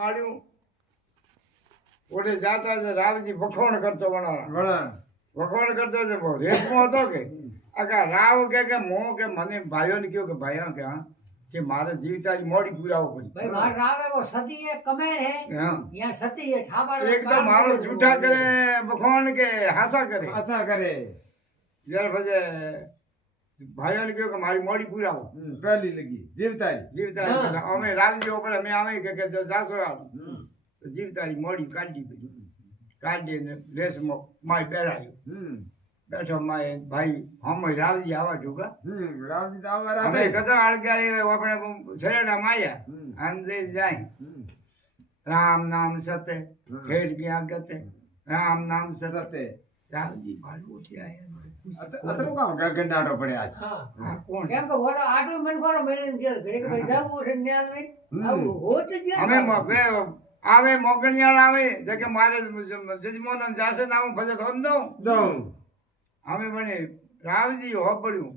પાડ્યું ઓડે જાતા છે રાવજી વખોણ કરતો વણા વખોણ કરતો છે બહુ રેસમાં હતો કે આખા રાવ કે મો કે મને ભાઈઓને કહ્યું કે ભાઈઓ કે હા કે મારે જીવતા જ મોડી પુરાવો પડી ભાઈ માર રાવે वो सती है कमेण है હા यहाँ सती है ठापाड़ એકદમ મારો જૂઠા કરે વખોણ કે હાસા કરે જ્યારે પછી ભાઈઓને કહ્યું કે મારી મોડી પુરાવો પહેલી લગી જીવતા જીવતા અમે રાવજી ઉપર અમે આવે કે જો જાશો તો જીવતા મોડી કાઢીને લેસમાં માય પહેરાયું બેઠો માય ભાઈ હમ રાવજી આવા ઢુકા રાવજી તો અમે કદા અડગાઈ આપણે છેડા માયા અંદે જાય રામ નામ સતે ખેડ ગયા ગતે રામ નામ સતે રાવજી ભાડું ઉઠી આયા અતરો કામ ગગનાડો પડ્યા हाँ કોણ કેમ કે वो आटो मन को मेरे जे घरे के भाई जाऊ उठे न्याल में अब होत जे અમે આવે મોગણિયાળ આવે જે કે મારે જજમાન જાશે ને હું ભજે ધોન દઉં અમે મને રાવજી હોપડ્યું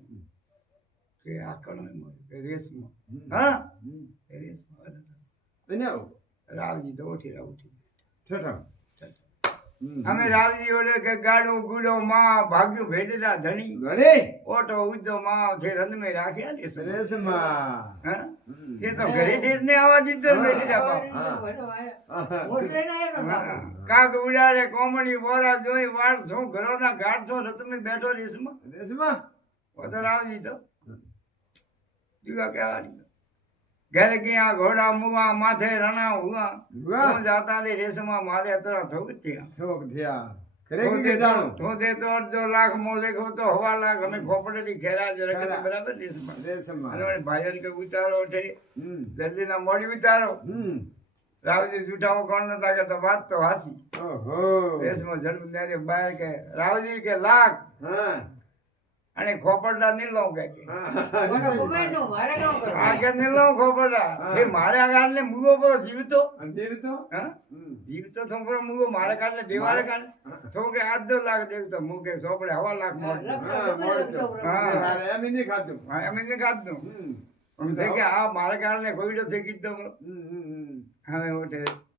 કે આ કણ રેસમાં હા રેસમાં રાવજી તો ઉઠી અમે રાવજી ઓલે કે ગાડું ગુડો માં ભાગ્યું ભેટેલા ધણી ઓટો ઉદ્દો માં છે રન મે રાખ્યા ને હા એ તો ઘરે ઠેર ને આવા દીધો બેઠી वोट लेना है ना કાક ઉડાડે કોમડી બોરા જોઈ વાળ શું ઘરોના ઘાટ છો રતમે બેઠો રેસમાં તો રાવજી તો દીવા કહેવાની ઘરે ગયા ઘોડા મુવા માથે રણા હુआ હું જાતા દે રેસમાં મારે અત્યારે થયું ત્યાં તો દે તો 1.5 લાખ મો લેખો તો 1.5 લાખ અમે ખોપડેથી ખેરા જ રખે બરાબર રેસમાં અને ભાઈઓને કે ઉતારો ઉઠે જલ્દી ના મોડી ઉતારો રાવજી જૂઠાઓ કોણ નતા કે તો વાત તો હાસી રેસમાં જન્મ ત્યારે બહાર કે રાવજી કે લાખ અને ખોપડડા નહીં લઉં કે वो कमेण नो मारे गांव कर આ કે નહીં લઉં ખોપડડા એ મારે આગળ મુગો પર જીવતો હા જીવતો તો પર મુગો મારે કાઢલે દેવારે કાઢ તો કે 8 લાખ દેખતો મુકે સોપડે 1.5 લાખ એમ નહીં ખાધું કે આ મારે કારણે કોઈ તો થઈ ગયું હવે ઓઠે